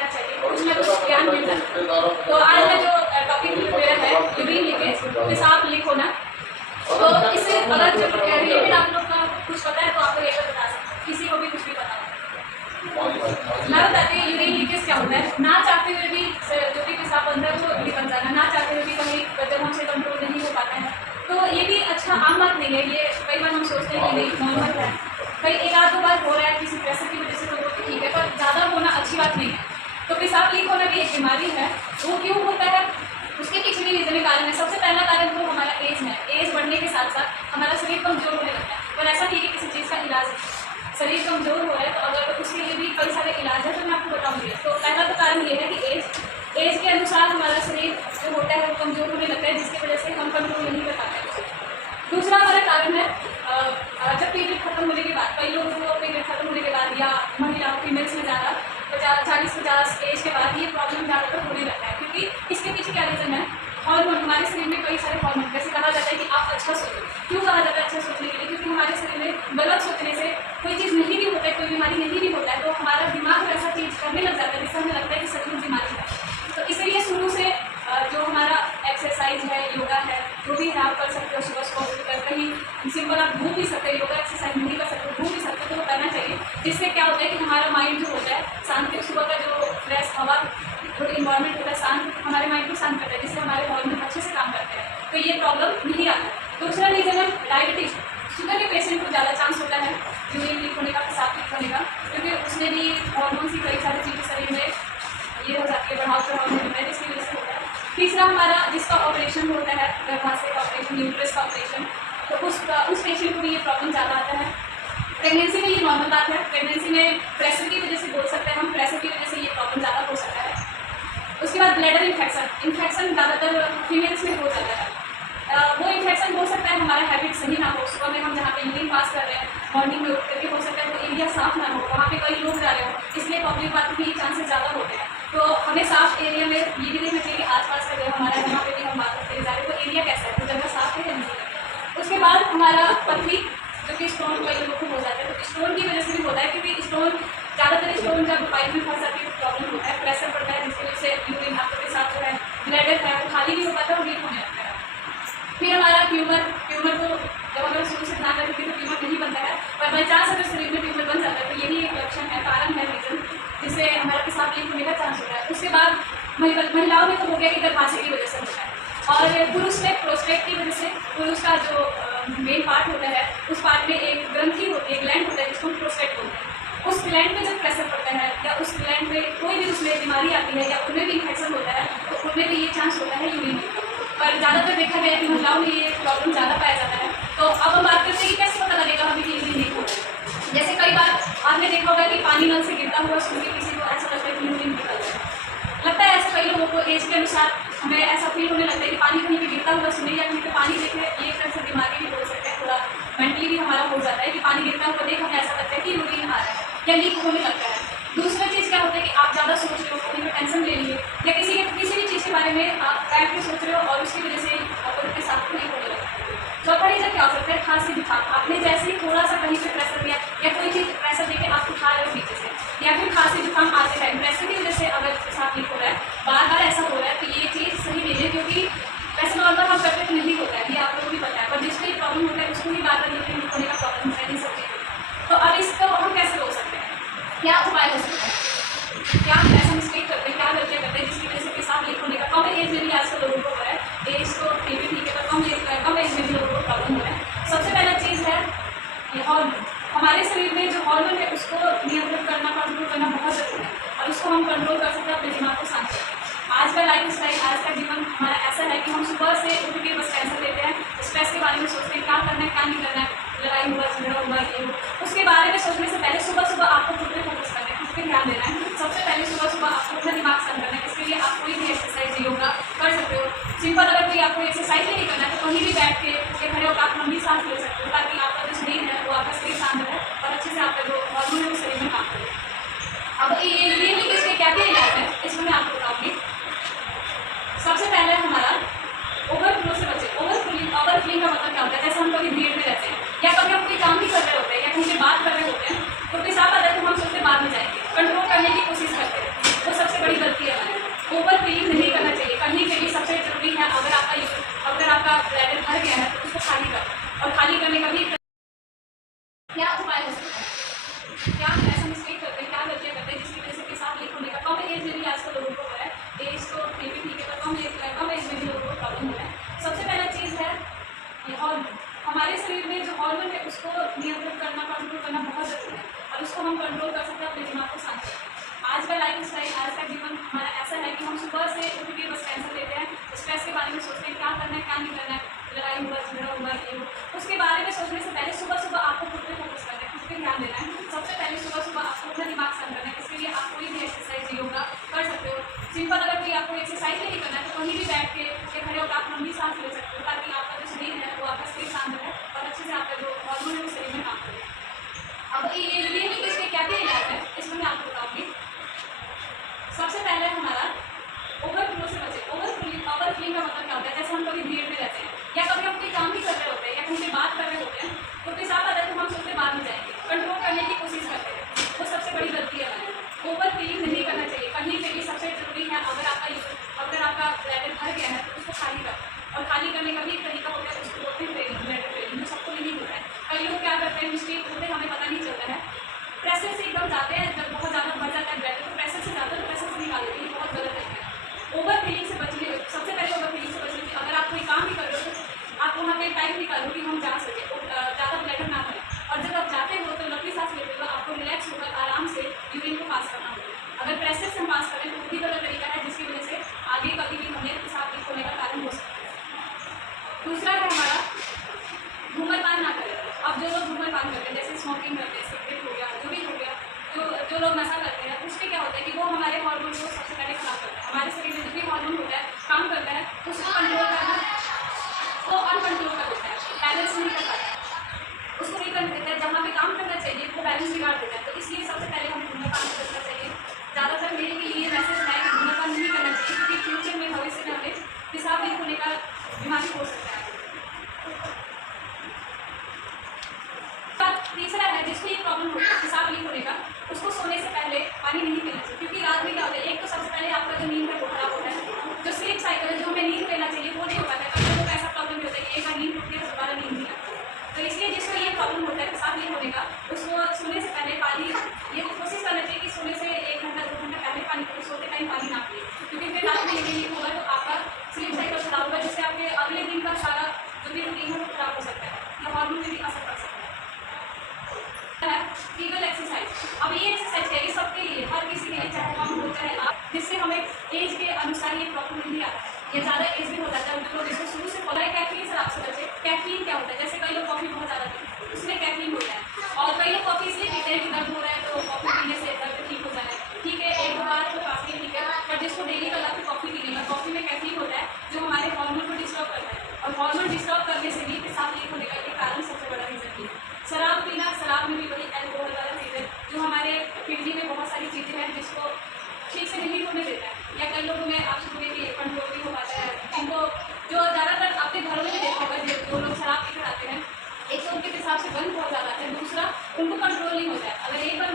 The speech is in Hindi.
लेना चाहिए, कुछ ना कुछ ज्ञान मिलता है। तो आज का जो टॉपिक मेरा है यूरिन लीकेज, पेशाब लीक होना, तो इससे अगर जो रिलेटेड आप लोग का कुछ पता है तो आप लोग एक बता सकते हैं, किसी को भी कुछ भी पता हो। मैं बताती हूँ यूरिन लीकेज क्या होता है। ना चाहते हुए भी जो भी पेशाब अंदर वो निकल जाना, ना चाहते हुए भी कहीं जब हमसे कंट्रोल नहीं हो पाता है, तो ये भी अच्छा आम बात नहीं है। ये कई बार हम सोचते हैं कि नहीं नॉर्मल है, कई एक आध दो बार हो रहा है किसी प्रेशर की वजह से तो वो ठीक है, पर ज़्यादा होना अच्छी बात नहीं है। तो पेशाब लीक होना भी एक बीमारी है। वो क्यों होता है, उसके पीछे भी रीजन कारण है। सबसे पहला कारण तो हमारा एज है। एज बढ़ने के साथ साथ हमारा शरीर कमजोर होने लगता है, पर ऐसा नहीं है कि किसी चीज़ का इलाज है। शरीर कमजोर हो रहा है तो अगर उसके लिए भी कई सारे इलाज है तो मैं आपको बताऊँगी। तो पहला तो कारण ये है कि एज के अनुसार हमारा शरीर जो होता है वो कमजोर होने लगता है, जिसकी वजह से हम कंट्रोल नहीं कर पाते हैं। दूसरा हमारा कारण है जब पीरियड खत्म होने के बाद, कई लोगों को पीरियड खत्म होने के बाद या महिला फीमेल्स में ज़्यादा 40-50 एज के बाद ये प्रॉब्लम ज़्यादातर होने लगता है। क्योंकि इसके पीछे क्या रीज़न है, हार्मोन। हमारे शरीर में कई सारे हार्मोन, जैसे कहा जाता है कि आप अच्छा सोचो। क्यों कहा जाता है अच्छा सोचने के लिए, क्योंकि हमारे शरीर में गलत सोचने से कोई चीज़ नहीं भी होता है, कोई बीमारी नहीं भी होता है, तो हमारा दिमाग ऐसा चीज़ करने लग जाता है जिससे हमें लगता है कि सचमुच बीमारी है। तो इसलिए शुरू से जो हमारा एक्सरसाइज है, योगा है, जो भी है आप कर सकते हो। सुबह सुबह उठकर कहीं सिंपल आप घूम भी सकते हो, योगा एक्सरसाइज नहीं कर सकते हो, घूम भी सकते हो, तो वो करना चाहिए। जिससे क्या होता है कि हमारा माइंड जो होता है शांति, सुबह का जो फ्रेश हवा, जो इन्वायरमेंट होता है शांत, हमारे माइंड को शांत करता है, जिससे हमारे हार्मोन अच्छे से काम करते हैं, तो ये प्रॉब्लम नहीं आता है। दूसरा रीज़न है डायबिटीज। शुगर के पेशेंट को ज़्यादा चांस होता है यूरिन लीक होने का, पेशाब लीक होने का, क्योंकि उसमें भी हार्मोन की कई सारी चीज़ें शरीर में ये हो जाती है, बढ़ाव चढ़ाव होता है, जिसकी वजह से होता है। तीसरा हमारा जिसका ऑपरेशन होता है, गर्भाशय का ऑपरेशन, यूट्रस का ऑपरेशन, तो उस पेशेंट को भी ये प्रॉब्लम ज़्यादा आता है। प्रेगनेंसी में ये नॉर्मल बात है। प्रेगनेंसी में प्रेशर की वजह से बोल सकते हैं हम, प्रेशर की वजह से ये प्रॉब्लम ज़्यादा हो सकता है। उसके बाद ब्लैडर इन्फेक्शन ज़्यादातर फीमेल्स में हो जाता है। वो इन्फेक्शन हो सकता है हमारा हैबिट सही ना हो, सुबह में हम जहाँ पे यूरिन पास कर रहे हैं, मॉर्निंग में उठ करके हो सकता है वो एरिया साफ ना हो, वहाँ पे कई लोग जा रहे हो, इसलिए पब्लिक बात के चांसेस ज़्यादा होते हैं। तो हमें साफ एरिया में ये भी देखना चाहिए कि आसपास का जो हमारा जहाँ पे भी हम बात करते जा रहे हैं वो एरिया कैसा है, वो जगह साफ है या नहीं है। उसके बाद हमारा पथरी, जो कि स्टोन कई लोगों को हो जाता है, तो स्टोन की वजह से भी होता है, क्योंकि ज़्यादातर स्टोन जब पाइप में फंस जाती है तो प्रॉब्लम होता है, प्रेशर पड़ता है, जिसकी वजह से यूरिन आपके साथ जो है ब्लैडर है वो खाली नहीं हो पाता और वीक होने लगता है। फिर हमारा ट्यूमर को जब अगर शुरू से ध्यान रखेंगे तो ट्यूमर नहीं बनता है, पर बाई चांस अगर शरीर में ट्यूमर बन जाता है तो ये भी एक लक्षण है, कारण है, रीजन जिससे हमारा पेशाब लीक होने का चांस होता है। उसके बाद महिलाओं में तो हो गया कि गर्भाशय की वजह से होता है, और पुरुष में प्रोस्टेट की वजह से, पुरुष का जो मेन पार्ट होता है उस पार्ट में एक ग्रंथि होती है, ग्लैंड होता है जिसको प्रोस्टेट बोलते हैं। उस ग्लैंड में जब प्रेशर पड़ता है या उस ग्लैंड में कोई भी उसमें बीमारी आती है या उनमें भी इन्फेक्शन होता है तो उनमें भी ये चांस होता है यूरिन लीक। पर ज़्यादातर देखा गया कि महिलाओं में ये प्रॉब्लम ज़्यादा पाया जाता है। तो अब हम बात करते हैं कि कैसे पता लगेगा हमें कि यूरिन लीक हो रहा है। जैसे कई बार आपने देखा होगा कि पानी नल से गिरता हुआ सुन के किसी को ऐसा लगता है कि यूरिन निकल रहा है। लगता है ऐसा कई लोगों को एज के अनुसार हमें ऐसा फील होने लगता है कि पानी कहीं पर गिरता हुआ सुने या कहीं पर पानी देखे, ये तरह से दिमागी भी हो सकता है, थोड़ा मेंटली भी हमारा हो जाता है कि पानी गिरता हुआ देख हमें ऐसा लगता है कि यूरिन आ रहा है या लीक होने लगता है। दूसरा चीज़ क्या होता है कि आप ज़्यादा सोच रहे हो, कहीं पर टेंशन ले लिए या किसी भी चीज़ के बारे में आप बैठ के सोच रहे हो और उसकी वजह से आपको उनके साथ नहीं होने लगता है। चौथा रीजन क्या हो सकता है, खांसी जुकाम। आपने जैसे ही थोड़ा सा कहीं पे प्रेशर दिया या कोई चीज़ प्रेशर देके आप उठा रहे हो नीचे से, या फिर खांसी जुकाम आते टाइम प्रेशर की वजह से अगर पेशाब लीक हो रहा है, बार बार ऐसा हो रहा है, तो ये चीज़ सही नहीं है, क्योंकि वैसे नॉर्मल हम करते तो नहीं होता है, ये आप लोगों को भी पता है, पर जिसको ये प्रॉब्लम होता है उसको भी बार बार यूरिन लीक होने का प्रॉब्लम होता है इन सब चीज़ों। तो अब इसको हम कैसे रोक सकते हैं, क्या उपाय हो सकता है, क्या हम ऐसा मिस्टेक करते हैं, क्या गलतियाँ करते हैं जिसकी वजह से पेशाब लीक होने का कम एज में भी आजकल लोगों को हो रहा है। एज तो फिर भी ठीक है, पर कम एज में भी लोगों को प्रॉब्लम हो रहा है। सबसे पहला चीज़ है ये हार्मोन। हमारे शरीर में जो हार्मोन है उसको नियंत्रित करना, कंट्रोल करना बहुत ज़रूरी है, और उसको हम कंट्रोल कर सकते हैं अपने दिमाग को शांत करके। आज का लाइफ स्टाइल, आज का जीवन हमारा ऐसा है कि हम सुबह से उठ के बस टेंशन लेते हैं, स्ट्रेस के बारे में सोचते हैं, क्या करना है क्या नहीं करना है, लड़ाई हुआ, झगड़ा हुआ, ये हो, उसके बारे में सोचने से पहले सुबह आपको खुद पे फोकस करना है, खुद पे ध्यान देना है। सबसे पहले सुबह आपको अपना दिमाग शांत करना है। इसके लिए आप कोई भी एक्सरसाइज, योगा कर सकते हो। सिंपल अगर कोई आपको एक्सरसाइज नहीं करना है तो कहीं भी बैठ के खड़े होकर आप लंबी सांस ले सकते हो, ताकि आपका जो शरीर है वो आपका शरीर शांत रहे और अच्छे से आपका जो हार्मोन है वो शरीर में काम करे। अब ये नहीं कि इसके क्या क्या इलाज है, इसमें मैं आपको बताऊँगी। सबसे पहले हमारा ओवरफ्लो से बचे। ओवरफ्लोइंग का मतलब क्या होता है, जैसे हम कभी भीड़ में रहते हैं या कभी हम कोई काम भी कर रहे होते हैं या कहीं से बात कर रहे होते हैं तो पेशाब आता है तो हम सोचते बाद में जाएंगे, कंट्रोल करने की कोशिश करते हैं। तो सबसे सबसे पहले हमारा ओवरफ्लो से बचे। ओवरफ्लिंग का मतलब क्या होता है, जैसे हम कभी भीड़ में रहते हैं या कभी हम कोई काम भी कर रहे होते हैं या कहीं पे बात कर रहे होते हैं, तो पेशाब आता है तो हम सोचते बाद में जाएंगे, कंट्रोल करने की कोशिश करते हैं, वो सबसे बड़ी गलती है हमारी। ओवरफिलिंग नहीं करना चाहिए कहीं पे भी। सबसे जरूरी है अगर आपका ब्लैडर भर गया है तो उसको खाली करना, और खाली करने का भी एक तरीका होता है, उसको बोलते हैं ब्लैडर ट्रेनिंग, जो सबको नहीं होता है। कई लोग क्या करते हैं, मिस्टेक होते हैं, हमें पता नहीं चलता है, प्रेशर से एकदम जाते हैं, जब बहुत ज़्यादा भर जाता है ब्लैडर तो प्रेशर से जाता है, तो प्रेशर से निकाल देते हैं, ये बहुत गलत है। ओवर फीलिंग से बचने, सबसे पहले ओवर फीलिंग से बचने, अगर आप कोई काम भी कर रहे हो तो आप वहाँ पे टाइम निकालो कि हम जा सके, ज़्यादा ब्लैडर ना करें, और जब आप जाते हो तो लंबी सांस लेते हो, आपको रिलैक्स होकर आराम से यूरिन को पास करना होगा। अगर प्रेशर से हम पास करें तो वो भी गलत तरीका है, जिसकी वजह से आगे कभी भी हमें पेशाब लीक होने का कारण हो सकता है। दूसरा है हमारा धूम्रपान ना करें। अब जो लोग धूम्रपान करते हैं, जैसे स्मोकिंग करते हैं, सिगरेट हो गया, जो भी हो गया, जो लोग नशा करते हैं, उसमें क्या होता है कि वो हमारे हार्मोन को सबसे पहले खराब करता है। हमारे शरीर में जो भी हार्मोन होता है, काम करता है, उसको कंट्रोल करना, वो अनकंट्रोल कर देता है, बैलेंस नहीं कर पाता है, उसको नहीं कर देता है, जहाँ पे काम करना चाहिए वो बैलेंस बिगाड़ देता है। तो इसलिए सबसे पहले हमें धूम्रपान से बचना चाहिए। ज़्यादातर मेरे लिए ये मैसेज है कि धूम्रपान नहीं करना चाहिए, क्योंकि फ्यूचर में भविष्य में हमें पेशाब लीक होने का बीमारी हो सकता है। तीसरा है, जिसको ये प्रॉब्लम होती है पेशाब लीक होने का, उसको सोने से पहले पानी नहीं पीना चाहिए, क्योंकि रात में क्या होता है, एक तो सबसे पहले आपका जो नींद है वो खराब होता है, जो स्लीप साइकिल है, जो हमें नींद लेना चाहिए वो नहीं हो पाता है। कई लोगों को ऐसा प्रॉब्लम होता है कि एक बार नींद टूटती है तो दोबारा नींद नहीं आती। तो इसलिए जिसको ये प्रॉब्लम होता है पेशाब लीक होने का, उसको सोने से पहले पानी, ये कोशिश करना चाहिए कि सोने से 1 घंटा 2 घंटा पहले पानी पिए, सोते टाइम पानी ना पिए, क्योंकि फिर रात में ये लीक होगा तो आपका स्लीप साइकिल खराब होगा, जिससे आपके अगले दिन का सारा जो भी रूटीन है वो खराब हो सकता है, या हार्मोन में भी असर पड़ सकता है। फीगल एक्सरसाइज, अब ये एक्सरसाइज है, ये सबके लिए, हर किसी के लिए, चाहे हम हो चाहे आप, जिससे हमें एज के अनुसार ये प्रॉब्लम नहीं आता है, या ज़्यादा एज भी हो जाता है, जो लोग इसको शुरू से फॉलो है। कैफीन से आपसे बचे। कैफीन क्या होता है, जैसे कई लोग कॉफ़ी बहुत ज़्यादा पीते हैं, उसमें कैफीन होता है, और कई लोग कॉफ़ी इसलिए पीते हैं कि दर्द हो रहा है तो कॉफ़ी पीने से दर्द ठीक हो जाए, ठीक है, 1-2 बार तो काफ़ी ठीक है, पर जिसको डेली का लग कॉफ़ी पीने का, कॉफ़ी में कैफीन होता है जो हमारे हार्मोन को डिस्टर्ब करता है, और हार्मोन डिस्टर्ब करने से भी पेशाब लीक होने का एक कारण सबसे बड़ा रीज़न है। शराब पीना, शराब में भी वही एल्कोहल वाला चीज़ है, जो हमारे किडनी में बहुत सारी चीज़ें हैं जिसको ठीक से नहीं होने देता है, या कई लोगों में आप सुनोगे कि कंट्रोल नहीं हो पाता है, इनको जो ज़्यादातर आपके घरों में भी देखा होगा, जो लोग शराब पीकर आते हैं, एक तो उनके पेशाब से गंध बहुत ज़्यादा आता है, दूसरा उनको कंट्रोल नहीं होता है। अगर एक बार